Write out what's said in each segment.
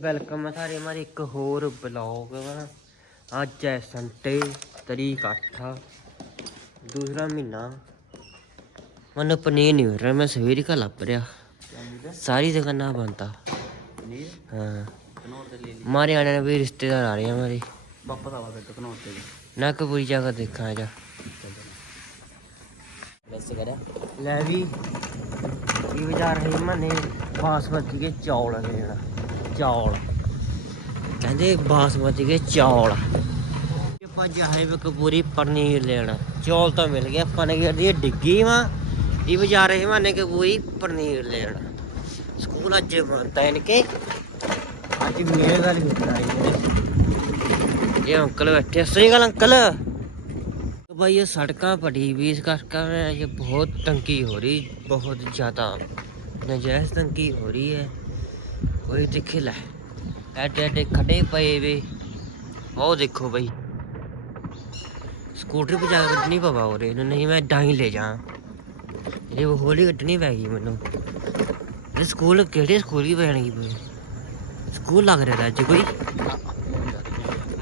Welcome ਹੈ ਸਾਰੇ ਹਮਾਰੇ ਇੱਕ ਹੋਰ ਬਲੌਗ ਵਾ। ਅੱਜ ਹੈ ਸੰਡੇ ਤਰੀਕ 8 ਦੂਸਰਾ ਮਹੀਨਾ। ਮੈਨੂੰ ਪਨੀਰ ਨਹੀਂ ਮਿਲ ਰਿਹਾ ਮੈਂ ਸਵੇਰ ਕਾ ਲੱਭ ਰਿਹਾ ਸਾਰੀ ਦੁਕਾਨਾਂ ਬੰਦ ਆ ਹਾਂ। ਮਾਰੇ ਆਣੇ ਨੇ ਵੀ ਰਿਸ਼ਤੇਦਾਰ ਆ ਰਹੇ ਆ ਮਾਰੇ। ਵਾਪਸ ਆਵਾ ਫਿਰ ਕਨੌਰ ਤੇ ਨਾ ਕਪੂਰੀ ਜਾ ਕੇ ਦੇਖਾਂ ਜਾ। ਵੈਸੇ ਕਰਿਆ ਲੈ ਵੀ। ਇਹ ਵਿਚਾਰ ਹੈ ਮਨੇ? ਬਾਸਮਤੀ ਕੇ ਚੌਲ ਹੈ ਜਿਹੜਾ। ਚੌਲ ਕਹਿੰਦੇ ਬਾਸਮਤੀ ਕੇ ਚੌਲ ਆਪਾਂ ਜਾਹੇ ਵੇ ਕਪੂਰੀ ਪਨੀਰ ਲੈਣਾ ਚੌਲ ਤਾਂ ਮਿਲ ਗਿਆ ਆਪਾਂ ਨੇ ਕਰਦੀ ਡਿੱਗੀ ਵਾ ਇਹ ਵਿਚਾਰ ਰਹੇ ਮਨੇ ਕਪੂਰੀ ਪਨੀਰ ਲੈਣਾ ਸਕੂਲ ਅੱਜ ਬੰਦ ਹੈ ਇਨਕੇ ਅੱਜ ਮੇਰੇ ਗੱਲ ਕੀਤਾ ਇਹ ਅੰਕਲ बैठे सही गल अंकल तो भाई ये सड़कें पड़ी हुई इस करके ये बहुत तंगी हो रही बहुत ज़्यादा नजायज़ तंगी हो रही है ਕੋਈ ਦੇਖੇ ਲੈ, ਐਡੇ ਐਡੇ ਖੜੇ ਪਏ ਵੇ। ਉਹ ਦੇਖੋ ਬਈ, ਸਕੂਟਰ ਵੀ ਜਾ ਕੱਢਣੀ ਪਵਾ ਉਹਰੇ ਇਹਨੂੰ ਨਹੀਂ ਮੈਂ ਏਦਾਂ ਹੀ ਲੈ ਜਾ। ਇਹ ਉਹ ਹੋਲੀ ਕੱਢਣੀ ਪੈ ਗਈ ਮੈਨੂੰ। ਇਹ ਸਕੂਲ ਕਿਹੜੇ ਸਕੂਲ ਹੀ ਪੈਣਗੀ ਬਈ? ਸਕੂਲ ਲੱਗ ਰਿਹਾ ਅੱਜ ਕੋਈ?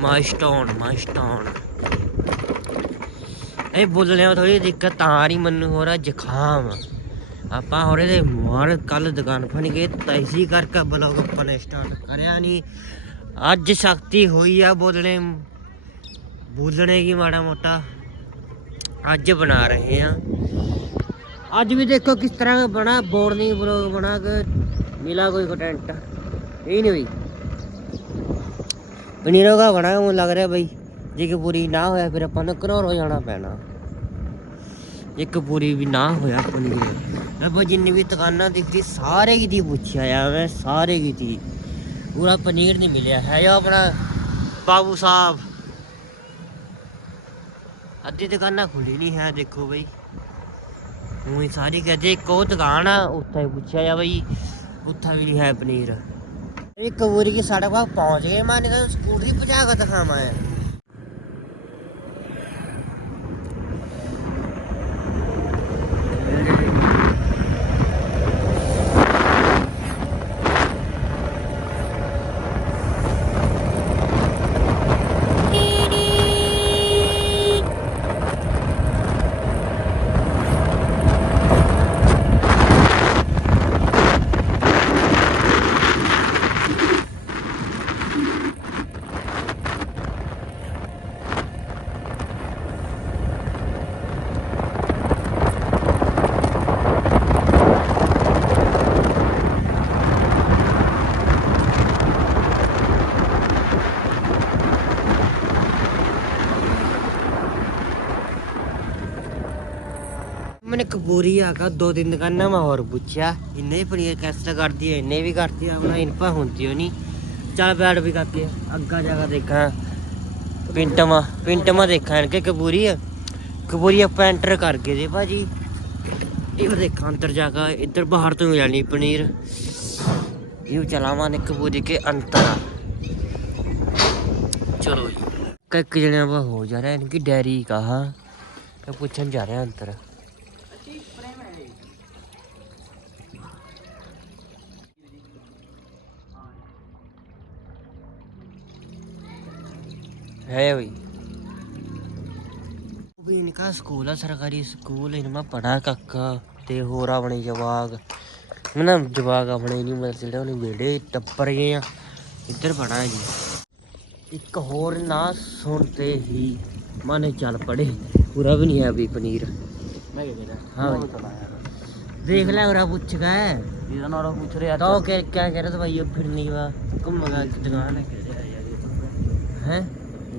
ਮਾਸਟੌਨ ਮਾਸਟੌਨ ਇਹ ਬੋਲਣੇ ਥੋੜੀ ਦਿੱਕਤ ਆ ਰਹੀ ਮੈਨੂੰ ਹੋ ਰਿਹਾ ਜ਼ੁਕਾਮ ਆਪਾਂ ਹੋ ਦੇ ਤੇ ਮਾਰ ਕੱਲ ਦੁਕਾਨ ਫਣ ਗਏ ਤੈਸੀ ਕਰਕੇ ਬਲੌਗ ਆਪਾਂ ਨੇ ਸਟਾਰਟ ਕਰਿਆ ਨਹੀਂ ਅੱਜ ਸ਼ਕਤੀ ਹੋਈ ਆ ਬੋਲਣੇ ਬੋਲਣੇ ਕੀ ਮਾੜਾ ਮੋਟਾ। ਅੱਜ ਬਣਾ ਰਹੇ ਆ। ਅੱਜ ਵੀ ਦੇਖੋ ਕਿਸ ਤਰ੍ਹਾਂ ਦਾ ਬਣਾ ਬੋਰਡ ਬਲੌਗ ਬਣਾ ਕੇ ਮਿਲਾ ਕੋਈ ਕੰਟੈਂਟ ਇਹ ਨਹੀਂ ਹੋਈ। ਪਨੀਰੋਂ ਦਾ ਬਣਾ ਮੈਨੂੰ ਲੱਗ ਰਿਹਾ ਬਈ। ਜੇ ਕਿ ਪੂਰੀ ਨਾ ਹੋਇਆ ਫਿਰ ਆਪਾਂ ਨੂੰ ਘਰੋਂ ਹੋ ਜਾਣਾ ਪੈਣਾ। ਇੱਕ ਪੂਰੀ ਵੀ ਨਾ ਹੋਇਆ ਪਨੀਰ ਮੈਂ ਬਈ ਜਿੰਨੀ ਵੀ ਦੁਕਾਨਾਂ ਦਿਖਦੀ, ਸਾਰੇ ਕੀ ਦੀ ਪੁੱਛਿਆ ਆ ਮੈਂ ਸਾਰੇ ਕੀ ਦੀ ਪੂਰਾ ਪਨੀਰ ਨਹੀਂ ਮਿਲਿਆ। ਹੈ ਜੋ ਆਪਣਾ ਬਾਬੂ ਸਾਹਿਬ। ਅੱਧੀ ਦੁਕਾਨਾਂ ਖੁੱਲੀ ਨਹੀਂ ਹੈ, ਦੇਖੋ ਬਈ। ਉਹ ਹੀ ਸਾਰੀ ਕਹਦੇ ਇੱਕ ਉਹ ਦੁਕਾਨ ਆ, ਉੱਥੇ ਪੁੱਛਿਆ ਆ ਬਈ, ਉੱਥਾ ਵੀ ਨਹੀਂ ਹੈ ਪਨੀਰ। ਇੱਕ ਵਾਰੀ ਕਿ ਸਾਡੇ ਕੋਲ ਪਹੁੰਚ ਗਏ ਮਾਨੇ ਤਾਂ ਸਕੂਟਰੀ ਭਜਾ ਕੇ ਦਿਖਾਵਾਂ। ਹੈ पूरी आका दो तीन दुकाना में और पूछा इन्हें भी पनीर कैसे करती है इन्हें भी करती है अपना इन पर होती हो नहीं चल बैठ भी करती है अग्गा जाकर देखा पिंट में पिंट में देखा इनके कपूरी कपूरी आप एंटर कर गए थे भाजी ਇਹ ਦੇਖਾਂ ਅੰਦਰ ਜਾ ਕੇ ਇੱਧਰ ਬਾਹਰ ਤੋਂ ਜਾਣੀ ਪਨੀਰ ਇਹ ਚਲਾਵਾਂ ਨੇ ਕਬੂਰੀ ਕੇ ਅੰਤਰ ਚਲੋ ਜੀ ਕੱਕ ਜਣਿਆਂ ਵਾ ਹੋ ਜਾ ਰਿਹਾ ਇਨਕੀ ਡੈਰੀ ਕਹਾ ਮੈਂ ਪੁੱਛਣ ਜਾ ਰਿਹਾ ਅੰਤਰ है भाई भी इनका स्कूल है सरकारी स्कूल इनमें पढ़ा काका ਤੇ ਹੋਰ ਆਪਣੇ ਜਵਾਗ ਨਾ ਜਵਾਗ ਆਪਣੇ ਨਹੀਂ ਮਤਲਬ ਜਿਹੜੇ ਉਹਨੇ ਵੇੜੇ ਟੱਪਰ ਗਏ ਆ ਇੱਧਰ ਪੜਾ ਜੀ ਇੱਕ ਹੋਰ ਨਾ ਸੁਣਤੇ ਹੀ ਮਨ ਚੱਲ ਪੜੇ ਪੂਰਾ ਵੀ ਨਹੀਂ ਹੈ ਵੀ ਪਨੀਰ ਮੈਂ ਕੀ ਕਰਿਆ हाँ भाई। चला यार देख ले और पूछ गए ਇਹਦਾ ਨਾਲ ਪੁੱਛ ਰਿਹਾ तो क्या क्या कह रहे थे भाई ये फिरने की बात घूमगा की दुकान है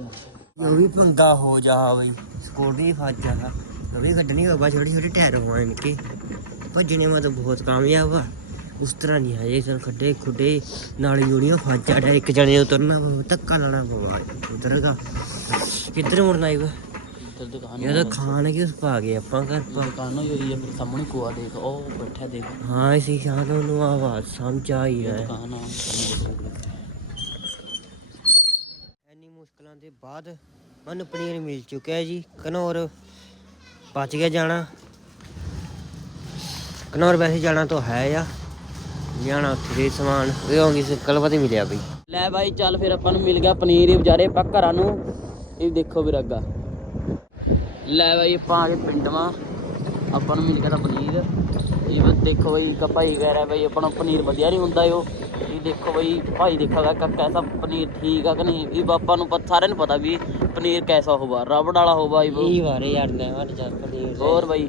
ਉਹ ਵੀ ਪੰਗਾ ਹੋ ਜਾ ਬਈ। ਸਕੂਟਰੀ ਫਸ ਜਾਣਾ ਉਹ ਵੀ ਕੱਢਣੀ ਬਾਬਾ ਛੋਟੀ ਛੋਟੀ ਟਾਇਰ ਹੋਣ ਨਿੱਕੇ। ਭੱਜਣੇ ਮਾ ਤਾਂ ਬਹੁਤ ਕਾਮਯਾਬ ਆ। ਉਸ ਤਰ੍ਹਾਂ ਨਹੀਂ ਆਏ ਸਰ ਖੱਡੇ ਖੁੱਡੇ ਨਾਲ ਯੂਨੀਆਂ ਫਸ ਜਾਣਾ ਇੱਕ ਜਣੇ ਉਤਰਨਾ ਧੱਕਾ ਲਾਣਾ ਪਵਾ ਉਤਰਗਾ। ਕਿੱਧਰ ਮੁੜਨਾ ਇਹ ਇਹਦਾ ਖਾਣ ਕੇ ਉਸ ਪਾ ਗਏ ਆਪਾਂ ਘਰ ਪਾ? ਕਾਨੋ ਯਾਰੀ ਆਪਣੇ ਸਾਹਮਣੇ ਕੋਆ ਦੇਖ ਉਹ ਬੈਠਾ ਦੇਖ। ਹਾਂ ਇਸੀ ਸ਼ਾਨ ਨੂੰ ਆਵਾਜ਼ ਸਮਝ ਆਈ ਹੈ ਬਾਅਦ ਮੈਨੂੰ ਪਨੀਰ ਮਿਲ ਚੁੱਕਿਆ ਜੀ। ਕਨੌਰ ਬਚ ਗਿਆ ਜਾਣਾ। ਕਨੌਰ ਵੈਸੇ ਜਾਣਾ ਤਾਂ ਹੈ ਆ। ਜਾਣਾ ਉੱਥੇ ਦੇ ਸਮਾਨ। ਇਹ ਹੋਗੀ ਸਿੱਕਲ ਪਤਾ ਮਿਲਿਆ ਬਈ। ਲੈ ਬਾਈ, ਚੱਲ ਫਿਰ ਆਪਾਂ ਨੂੰ ਮਿਲ ਗਿਆ ਪਨੀਰ ਹੀ ਵਿਚਾਰੇ ਆਪਾਂ ਘਰਾਂ ਨੂੰ। ਇਹ ਦੇਖੋ ਵੀਰ ਅੱਗਾ। ਲੈ ਬਾਈ, ਆਪਾਂ ਆ ਗਏ ਪਿੰਡ ਮਾ ਆਪਾਂ ਨੂੰ ਮਿਲ ਗਿਆ ਤਾਂ ਪਨੀਰ। ਇਹ ਵੀ ਦੇਖੋ ਬਾਈ ਕਾ ਭਾਈ ਕਹਿ ਰਿਹਾ ਬਾਈ ਆਪਣਾ ਪਨੀਰ ਵਧੀਆ ਨਹੀਂ ਹੁੰਦਾ ਉਹ। ਇਹ ਦੇਖੋ ਬਾਈ ਭਾਈ ਦੇਖਾਗਾ ਕਾ ਕੈਸਾ ਪਨੀਰ ਠੀਕ ਆ ਕਿ ਨਹੀਂ? ਇਹ ਆਪਾਂ ਨੂੰ ਪਤਾ ਸਾਰਿਆਂ ਨੂੰ ਪਤਾ ਵੀ ਪਨੀਰ ਕੈਸਾ ਹੋਵਾ ਰਬੜ ਵਾਲਾ ਹੋਵਾ ਇਹ ਵਾਰੇ ਯਾਰ ਲੈ ਵਾਰ ਜਾ ਪਨੀਰ। ਹੋਰ ਬਾਈ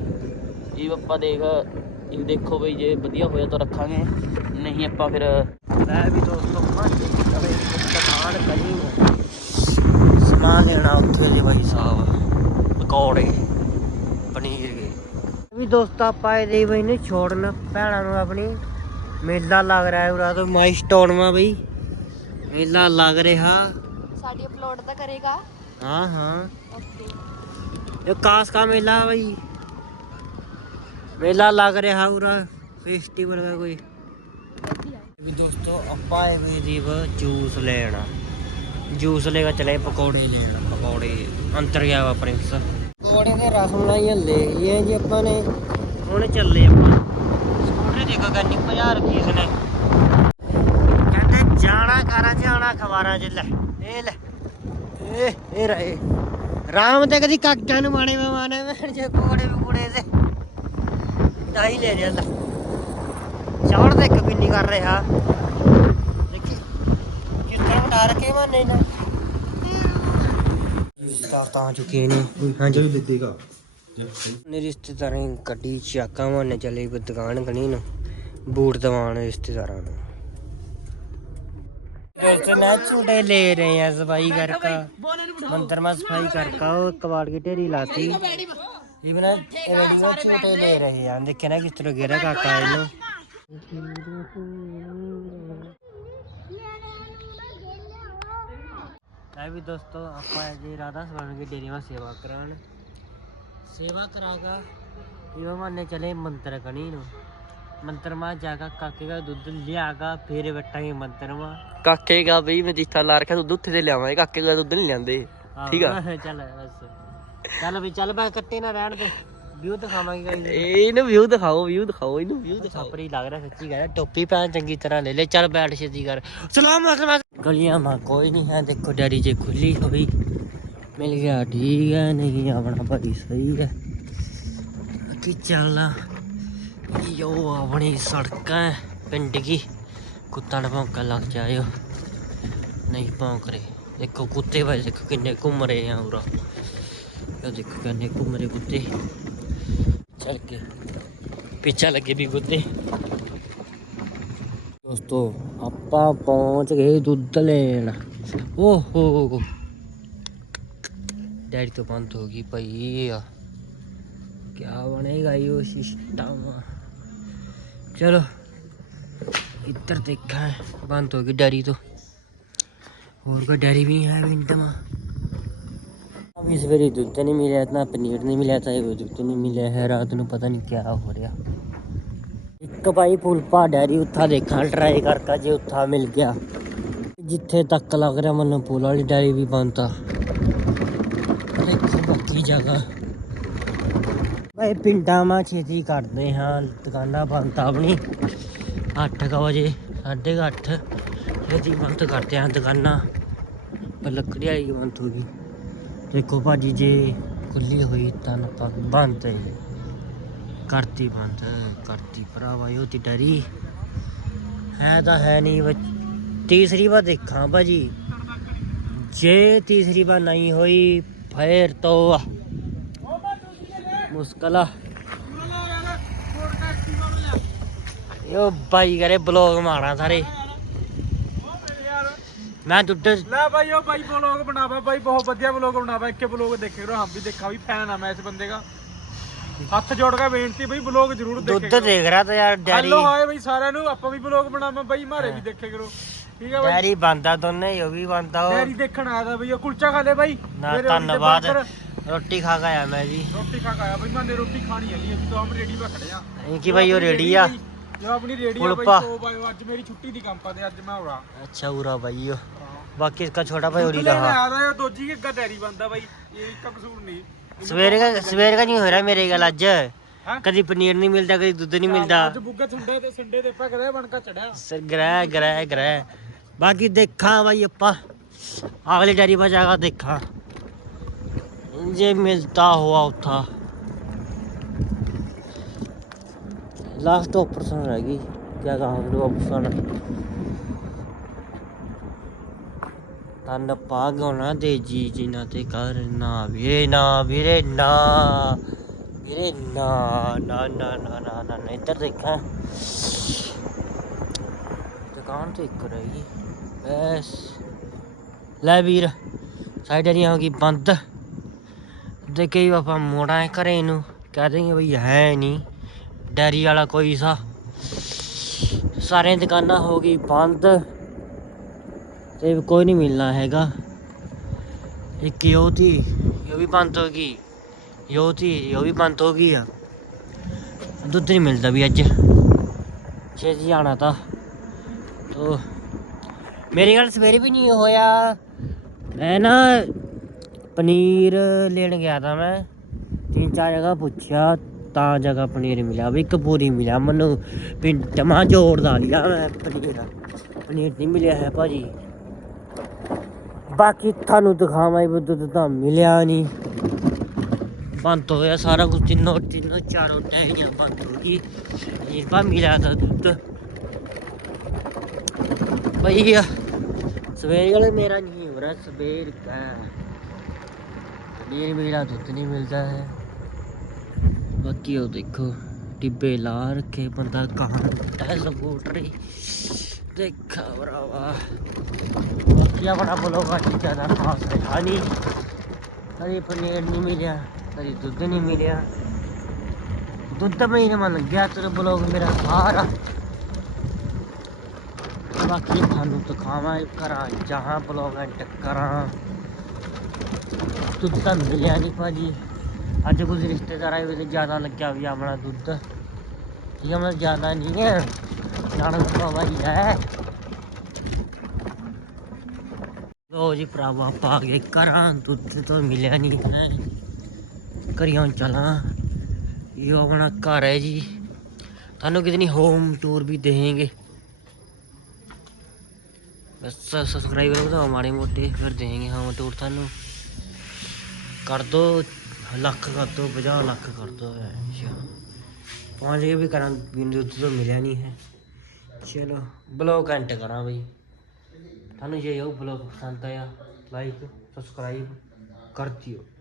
ਇਹ ਆਪਾਂ ਦੇਖ ਇਹ ਦੇਖੋ ਬਈ ਜੇ ਵਧੀਆ ਹੋਇਆ ਤਾਂ ਰੱਖਾਂਗੇ ਨਹੀਂ ਆਪਾਂ ਫਿਰ ਲੈ ਵੀ ਦੋਸਤੋ ਮਨ ਕਰੇ ਦੁਕਾਨ ਕਰੀ ਸਮਾਨ ਲੈਣਾ ਉੱਥੇ ਜੀ ਭਾਈ ਸਾਹਿਬ ਪਕੌੜੇ ਪਨੀਰ। ਦੇ ਵੀ ਦੋਸਤ ਆਪਾਂ ਇਹਦੇ ਬਈ ਨੇ ਛੋੜਨ ਭੈਣਾਂ ਨੂੰ ਆਪਣੀ। ਮੇਲਾ ਲੱਗ ਰਿਹਾ ਹੈ ਉਰਾ ਤੋਂ ਮਾਈਸਟੋਨ ਮਾ ਬਈ। ਮੇਲਾ ਲੱਗ ਰਿਹਾ। ਸਾਡੀ ਅਪਲੋਡ ਤਾਂ ਕਰੇਗਾ। ਹਾਂ ਹਾਂ। ਓਕੇ ਇਹ ਕਾਸ ਕਾ ਮੇਲਾ ਬਈ। ਮੇਲਾ ਲੱਗ ਰਿਹਾ ਉਰਾ ਫੈਸਟੀਵਲ ਹੈ ਕੋਈ। ਵੀ ਦੋਸਤੋ ਆਪਾਂ ਇਹ ਵੀ ਦੀਪ ਜੂਸ ਲੈਣਾ ਜੂਸ ਲੈ ਕੇ ਚਲੇ ਪਕੌੜੇ ਲੈਣ ਪਕੌੜੇ। ਅੰਤਰ ਗਿਆ ਵਾ ਪ੍ਰਿੰਸ ਪਕੌੜੇ ਦੇ ਰਸ ਮਲਾਈ ਲੈ ਇਹ ਜੀ ਆਪਾਂ। ਨੇ ਹੁਣ ਚੱਲੇ ਆਪਾਂ ਸਕੂਟਰ ਦੇਖੋ ਕੰਨੀ 50 ਰੁਪਏ ਨੇ ਕਹਿੰਦੇ ਜਾਣਾ ਕਰਾਂ ਜਾਣਾ ਖਵਾਰਾਂ ਚ ਲੈ ਇਹ ਲੈ ਇਹ ਇਹ ਰਹੇ ਰਾਮ ਤੇ ਕਦੀ ਕਾਕਾਂ ਨੂੰ ਮਾਣੇ ਮਾਣੇ ਮੈਂ ਜੇ ਪਕੌੜੇ ਦੇ। ਤਾਂ ਹੀ ਲੈ ਰਿਹਾ ਲੈ। ਚੌੜ ਤੇ ਇੱਕ ਪਿੰਨੀ ਕਰ ਰਿਹਾ। ਦੇਖੀ ਕਿਸ ਤਰ੍ਹਾਂ ਬਣਾ ਰੱਖੇ ਮਾਨੇ ਨਾ ਰਿਸ਼ਤਾ ਆ ਚੁੱਕੇ ਨੇ। ਹਾਂਜੀ। ਦਿੱਤੇਗਾ। ਨੇ ਰਿਸ਼ਤੇਦਾਰਾਂ ਗੱਡੀ ਚਾਕਾ ਮਾਨੇ ਚਲੇ ਦੁਕਾਨ ਗਣੀ ਨੂੰ। ਬੂਟ ਦਵਾਣ ਰਿਸ਼ਤੇਦਾਰਾਂ ਨੂੰ। ਦੋਸਤੋ ਨਾ ਝੂਟੇ ਲੈ ਰਹੇ ਆ ਸਫ਼ਾਈ ਕਰਕਾ। ਮੰਦਰ ਮਾ ਸਫ਼ਾਈ ਕਰਕਾ ਉਹ ਕਬਾੜ की ਢੇਰੀ ਲਾਤੀ। ਇਹ ਬਣਾ ਰੇਡੀਓ ਝੂਟੇ ਲੈ ਰਹੇ ਆ। ਦੇਖਿਆ ਨਾ ਕਿਸ ਤਰ੍ਹਾਂ ਗਿਰਿਆ ਕਾਕਾ ਇਹਨੂੰ। ਹੈ ਵੀ ਦੋਸਤੋ ਆਪਾਂ ਜੀ ਰਾਧਾ ਸਵਰਨ ਦੀ ਡੇਰੀ ਮਾ ਸੇਵਾ ਕਰਾਣ ਸੇਵਾ ਕਰਾਗਾ ਇਹ ਮਾਨੇ ਚਲੇ ਮੰਤਰ ਕਣੀ ਨੂੰ। ਮੰਤਰ ਮਾ ਜਾਗਾ ਕਾਕੇ ਦਾ ਦੁੱਧ ਲਿਆਗਾ ਫੇਰ ਬਟਾਂਗੇ ਮੰਤਰ ਮਾ ਕਾਕੇ ਦਾ ਬਈ ਮੈਂ ਜਿੱਥਾ ਲਾ ਰੱਖਿਆ ਦੁੱਧ ਉੱਥੇ ਤੇ ਲਿਆਵਾਂਗੇ ਕਾਕੇ ਦਾ ਦੁੱਧ ਨਹੀਂ ਲਿਆਂਦੇ। ਠੀਕ ਆ। ਚੱਲ ਬਸ। ਚੱਲ ਵੀ ਚੱਲ ਬੈ ਕੱਟੇ ਨਾ ਰਹਿਣ ਦੇ। ਵਿਊ ਦਿਖਾਵਾਂਗੇ ਗਾਈ ਇਹਨੂੰ ਵਿਊ ਦਿਖਾਓ ਵਿਊ ਦਿਖਾਓ ਇਹਨੂੰ ਵਿਊ ਛਾਪਰੀ ਲੱਗ ਰਿਹਾ ਸੱਚੀ ਗੱਲ ਟੋਪੀ ਪਹਿਨ ਚੰਗੀ ਤਰ੍ਹਾਂ ਲੈ ਲੈ ਚੱਲ ਬੈਠ ਛੇਤੀ ਕਰ। ਸਲਾਮ ਅਸਲਾਮ ਗਲੀਆਂ ਮਾ ਕੋਈ ਨਹੀਂ ਹੈ ਦੇਖੋ ਡੈਡੀ ਜੇ ਖੁੱਲੀ ਹੋਈ। ਮਿਲ ਗਿਆ ਠੀਕ ਹੈ ਨਹੀਂ ਆਪਣਾ ਭਾਈ ਸਹੀ ਹੈ ਕਿ ਚੱਲਣਾ ਯੋ ਆਪਣੀ ਸੜਕਾਂ ਹੈ, ਪਿੰਡ ਕੀ? ਕੁੱਤਾ ਨਾ ਭੌਂਕਣ ਲੱਗ ਜਾਇਓ। ਨਹੀਂ ਭੌਂਕ ਰਹੇ। ਦੇਖੋ ਕੁੱਤੇ ਭਾਈ ਦੇਖੋ ਕਿੰਨੇ ਘੁੰਮ ਰਹੇ ਆ ਉਰਾ। ਇਹ ਦੇਖੋ ਕਿੰਨੇ ਘੁੰਮ ਰਹੇ ਕੁੱਤੇ। ਚੱਲ ਕੇ ਪਿੱਛਾ ਲੱਗੇ ਵੀ ਕੁੱਤੇ। ਦੋਸਤੋ, ਆਪਾਂ ਪਹੁੰਚ ਗਏ ਦੁੱਧ ਲੈਣ। ਓਹੋ। ਡੈਡੀ ਤੋਂ ਬੰਦ ਹੋ ਗਈ ਭਾਈ ਆ। ਕਿਆ ਬਣੇਗਾ ਇਹ ਸਿਸਟਮ ਚਲੋ ਇੱਧਰ ਦੇਖਾਂ ਬੰਦ ਹੋ ਗਈ ਡੈਡੀ ਤੋਂ ਹੋਰ ਕੋਈ ਡੈਡੀ ਵੀ ਨਹੀਂ ਹੈ ਪਿੰਡ ਮਾ अभी सवेरे दूध नहीं मिला इतना पनीर नहीं मिला था वो दूध नहीं मिला है रात ਨੂੰ ਪਤਾ ਨਹੀਂ ਕਿਆ ਹੋ ਰਿਹਾ ਇੱਕ ਭਾਈ ਫੁਲਪਾ ਡੈਰੀ ਉੱਥਾ ਦੇਖਾਂ ਟਰਾਈ ਕਰਕੇ ਜੇ ਉੱਥਾ ਮਿਲ ਗਿਆ ਜਿੱਥੇ ਤੱਕ ਲੱਗ ਰਿਹਾ ਮੈਨੂੰ ਪੁਲ ਵਾਲੀ ਡੈਰੀ ਵੀ ਬੰਦ ਆ ਦੇਖੋ ਬਾਕੀ ਜਗ੍ਹਾ ਭਾਈ ਪਿੰਡਾਂ ਮਾ ਛੇਤੀ ਕਰਦੇ ਹਾਂ, ਦੁਕਾਨਾਂ ਬੰਦ ਆ ਆਪਣੀ। 8 ਵਜੇ 8:30 ਛੇਤੀ ਬੰਦ ਕਰਦੇ ਹਾਂ ਦੁਕਾਨਾਂ। ਪਰ ਲੱਕੜੀ ਵਾਲੀ ਬੰਦ ਹੋ ਗਈ। ਦੇਖੋ ਭਾਜੀ, ਜੇ ਖੁੱਲੀ ਹੋਈ ਤਾਂ ਆਪਾਂ ਬੰਦ ਹੈ। ਕਰਤੀ ਬੰਦ, ਕਰਤੀ ਭਰਾਵਾ ਉਹ ਤੇ ਡਰੀ। ਹੈ ਤਾਂ ਹੈ ਨਹੀਂ ਤੀਸਰੀ ਵਾਰ ਦੇਖਾਂ ਭਾਜੀ। ਜੇ ਤੀਸਰੀ ਵਾਰ ਨਹੀਂ ਹੋਈ, ਫੇਰ ਤੋਂ ਮੁਸ਼ਕਲ ਆ। ਯੋ ਬਾਈ ਕਰੇ ਬਲੌਗ ਮਾਰਾਂ ਸਾਰੇ। ਮੈਂ ਦੁੱਧ ਲੈ ਭਾਈ ਉਹ ਭਾਈ ਬਲੌਗ ਬਣਾਵਾ। ਭਾਈ ਬਹੁਤ ਵਧੀਆ ਬਲੌਗ ਬਣਾਵਾ। ਇੱਕੇ ਬਲੌਗ ਦੇਖੇ ਕਰੋ ਹਮ ਵੀ ਦੇਖਾ। ਵੀ ਫੈਨ ਆ ਮੈਂ ਇਸ ਬੰਦੇ ਦਾ। ਹੱਥ ਜੋੜ ਕੇ ਬੇਨਤੀ ਬਈ ਬਲੌਗ ਜ਼ਰੂਰ ਦੁੱਧ ਦੇਖਿਆ ਦੇਖ ਰਿਹਾ ਤਾਂ ਯਾਰ ਡੈਰੀ ਹੈਲੋ ਹਾਏ ਬਈ ਸਾਰਿਆਂ ਨੂੰ। ਆਪਾਂ ਵੀ ਬਲੌਗ ਬਣਾਵਾਂ। ਬਈ ਮਾਰੇ ਵੀ ਦੇਖੇ ਕਰੋ। ਠੀਕ ਹੈ ਬਈ? ਡੈਰੀ ਬੰਦਾ ਦੋਨੇ ਹੀ, ਉਹ ਵੀ ਬੰਦਾ ਉਹ ਡੈਰੀ ਦੇਖਣ ਆਇਆ ਬਈ ਉਹ ਕੁਲਚਾ ਖਾ ਲੈ ਬਾਈ। ਨਾ ਧੰਨਵਾਦ। ਰੋਟੀ ਖਾ ਕੇ ਆਇਆ ਮੈਂ ਜੀ। ਰੋਟੀ ਖਾ ਕੇ ਆਇਆ ਬਈ ਮੈਂ ਰੋਟੀ ਖਾਣੀ ਹੈਗੀ ਅਸੀਂ ਤਾਂ ਆਮ ਰੇੜੀ ਪਾ ਖੜੇ ਆ ਨਹੀਂ ਕਿ ਬਈ ਉਹ ਰੇੜੀ ਆ। ਜੋ ਆਪਣੀ ਰੇੜੀ ਆ ਬਈ ਤੋਂ ਬਾਈ ਅੱਜ ਮੇਰੀ ਛੁੱਟੀ ਦੀ ਕੰਪਾ ਤੇ ਅੱਜ ਮੈਂ ਉਰਾ ਅੱਛਾ ਉਰਾ ਬਾਈ ਬਾਕੀ ਇਸਕਾ ਛੋਟਾ ਭਾਈ ਉਰੀ ਰਹਾ। ਆ ਰਿਹਾ ਦੋਜੀ ਕੇ ਗਦੈਰੀ ਬੰਦਾ ਬਾਈ ਇਹ ਇੱਕ ਕਸੂਰ ਨਹੀਂ। ਸਵੇਰੇ ਦਾ ਸਵੇਰੇ ਦਾ ਨਹੀਂ ਹੋ ਰਿਹਾ ਮੇਰੇ ਗੱਲ ਅੱਜ। ਕਦੀ ਪਨੀਰ ਨਹੀਂ ਮਿਲਦਾ ਕਦੀ ਦੁੱਧ ਨਹੀਂ ਮਿਲਦਾ। ਅੱਜ ਬੁੱਗਾ ਸੁੰਡੇ ਤੇ ਸੰਡੇ ਤੇ ਆਪਾਂ ਗਰੇ ਬਣ ਚੜਿਆ। ਸਰ ਗਰੇ ਗਰੇ ਗਰੇ ਬਾਕੀ ਦੇਖਾਂ ਬਾਈ ਆਪਾਂ। ਅਗਲੇ ਡੈਰੀ ਪਾ ਜਾਗਾ ਦੇਖਾਂ। ये मिलता हुआ था। लास्ट ऊपर सुन रह गई क्या कहा ऑपरेशन तन पाग होना दे जी जी ना ते कर ना वीरे ना वीरे ना वीरे, ना ना ना ना ना ना ना, इधर देखा। दुकान तो एक रही बस। ले वीर, साइड एरिया होगी बंद। ਦੇ ਕਈ ਆਪਾਂ ਮੋੜਾਂ ਘਰੇ ਨੂੰ ਕਹਿ ਦੇਂਗੇ ਬਈ ਹੈ ਨਹੀਂ ਡੈਰੀ ਵਾਲਾ ਕੋਈ ਸਾ। ਸਾਰੀਆਂ ਦੁਕਾਨਾਂ ਹੋ ਗਈ ਬੰਦ ਤੇ ਕੋਈ ਨਹੀਂ ਮਿਲਣਾ ਹੈਗਾ। ਇੱਕ ਯੋ ਤੀ ਯੋ ਵੀ ਬੰਦ ਹੋ ਗਈ। ਯੋ ਤੀ ਯੋ ਵੀ ਬੰਦ ਹੋ ਗਈ ਆ। ਦੁੱਧ ਨਹੀਂ ਮਿਲਦਾ ਵੀ ਅੱਜ। ਛੇਤੀ ਆਣਾ ਤਾਂ। ਤੋ, ਮੇਰੀ ਗੱਲ ਸਵੇਰੇ ਵੀ ਨਹੀਂ ਹੋਇਆ। ਮੈਂ ਨਾ ਪਨੀਰ ਲੈਣ ਗਿਆ ਤਾਂ ਮੈਂ ਤਿੰਨ ਚਾਰ ਜਗ੍ਹਾ ਪੁੱਛਿਆ ਤਾਂ ਜਗ੍ਹਾ ਪਨੀਰ ਮਿਲਿਆ ਵੀ ਇੱਕ ਪੂਰੀ ਮਿਲਿਆ ਮੈਨੂੰ ਪਿੰਡ ਮਾ ਜੋੜਦਾ ਲਿਆ ਮੈਂ ਪਨੀਰ ਪਨੀਰ ਨਹੀਂ ਮਿਲਿਆ ਹੈ ਭਾਜੀ ਬਾਕੀ ਤੁਹਾਨੂੰ ਦਿਖਾਵਾਂ ਇਹ ਦੁੱਧ ਤਾਂ ਮਿਲਿਆ ਨਹੀਂ ਬੰਦ ਹੋਇਆ ਸਾਰਾ ਕੁਝ ਤਿੰਨੋਂ ਤਿੰਨੋਂ ਚਾਰੋਂ ਟਹਿਣੀਆਂ ਬੰਦ ਹੋ ਗਈ ਇਹ ਪਾ ਮਿਲਿਆ ਤਾਂ ਦੁੱਧ भैया सवेरे वाले मेरा नहीं हो रहा सवेर का ਨਹੀਂ ਮੇਰਾ ਦੁੱਧ ਨਹੀਂ ਮਿਲਦਾ ਹੈ। ਬਾਕੀ ਉਹ ਦੇਖੋ, ਟਿੱਬੇ ਲਾ ਰੱਖੇ ਬੰਦਾ ਕਹਾਂ ਟੈ ਸਕੂਟਰੀ ਦੇਖਾ ਬਰਾਵਾ ਬਾਕੀ ਆਪਣਾ ਬਲੋਗਾ ਜ਼ਿਆਦਾ ਖਾਸ ਰਿਹਾ ਨਹੀਂ। ਕਦੀ ਪਨੀਰ ਨਹੀਂ ਮਿਲਿਆ, ਕਦੀ ਦੁੱਧ ਨਹੀਂ ਮਿਲਿਆ। ਦੁੱਧ ਮਹੀਨੇ ਮਨ ਲੱਗਿਆ ਤੇਰੇ ਬਲੋਗ ਮੇਰਾ ਸਾਰਾ। ਬਾਕੀ ਤੁਹਾਨੂੰ ਦਿਖਾਵਾਂ, ਘਰਾਂ ਜਹਾਂ ਬਲੋਗ ਐਂਟ ਕਰਾਂ। ਦੁੱਧ ਤਾਂ ਮਿਲਿਆ ਨਹੀਂ ਭਾਜੀ ਅੱਜ ਕੁਝ ਰਿਸ਼ਤੇਦਾਰ ਆਏ ਹੋਏ ਤੇ ਜ਼ਿਆਦਾ ਲੱਗਿਆ ਵੀ ਆਪਣਾ ਦੁੱਧ ਇਹ ਮੈਂ ਜ਼ਿਆਦਾ ਨਹੀਂ ਹੈ ਜਾਣਾ ਤਾਂ ਭਾਈ ਹੈ ਲੋ ਜੀ ਭਰਾਵਾ ਪਾ ਕੇ ਕਰਾਂ ਦੁੱਧ ਤਾਂ ਮਿਲਿਆ ਨਹੀਂ ਹੈ ਕਰੀਆਂ ਚਲਾਂ ਇਹ ਆਪਣਾ ਘਰ ਹੈ ਜੀ ਤੁਹਾਨੂੰ ਕਿਤਨੀ ਹੋਮ ਟੂਰ ਵੀ ਦੇਂਗੇ बस सब्सक्राइबर बताओ हमारे मोटे फिर देंगे हम टूर थानू कर दो लख कर दो पचास लख कर दो अच्छा पाँच जगह भी करा बिंदु तो मिला नहीं है चलो ब्लॉग एंट करा भाई थानू जे हो ब्लॉग पसंद आया लाइक सब्सक्राइब कर दियो